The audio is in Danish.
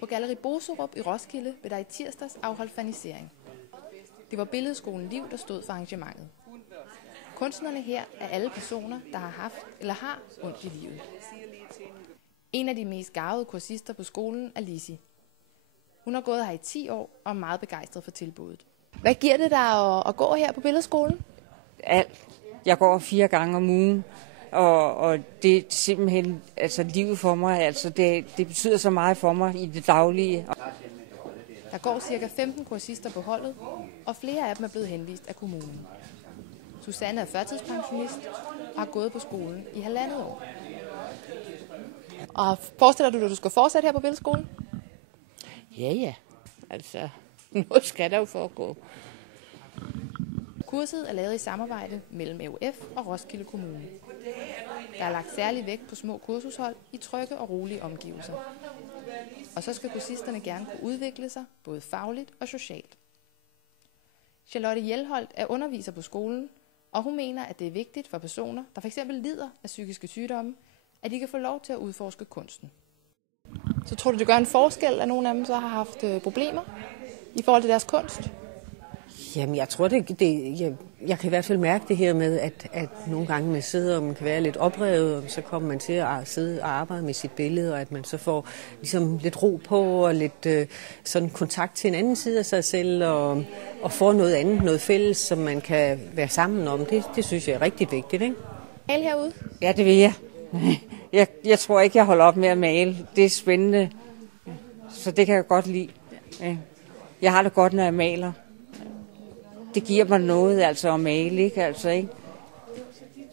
På Galleri Boserup i Roskilde vil der i tirsdags afholdt fernisering. Det var Billedskolen Liv, der stod for arrangementet. Kunstnerne her er alle personer, der har haft eller har ondt i livet. En af de mest garvede kursister på skolen er Lizzie. Hun har gået her i 10 år og er meget begejstret for tilbuddet. Hvad giver det dig at gå her på Billedskolen? Alt. Jeg går 4 gange om ugen, og det er simpelthen livet for mig. Det betyder så meget for mig i det daglige. Der går ca. 15 kursister på holdet, og flere af dem er blevet henvist af kommunen. Susanne er førtidspensionist og har gået på skolen i 1,5 år. Og forestiller du dig, at du skal fortsætte her på Billedskolen? Ja. Noget skal der jo foregå. Kurset er lavet i samarbejde mellem AUF og Roskilde Kommune. Der er lagt særlig vægt på små kursushold i trygge og rolige omgivelser. Og så skal kursisterne gerne kunne udvikle sig, både fagligt og socialt. Charlotte Hjelholt er underviser på skolen, og hun mener, at det er vigtigt for personer, der f.eks. lider af psykiske sygdomme, at de kan få lov til at udforske kunsten. Så tror du, det gør en forskel, at nogle af dem så har haft problemer i forhold til deres kunst? Jamen, jeg tror, jeg kan i hvert fald mærke det her med, at nogle gange man sidder, og man kan være lidt oprevet, og så kommer man til at sidde og arbejde med sit billede, og at man så får ligesom lidt ro på, og lidt sådan kontakt til en anden side af sig selv, og får noget andet, noget fælles, som man kan være sammen om. Det synes jeg er rigtig vigtigt, ikke? Male herude? Ja, det vil jeg. Jeg tror ikke, jeg holder op med at male. Det er spændende, så det kan jeg godt lide. Jeg har det godt, når jeg maler. Det giver mig noget at male, ikke?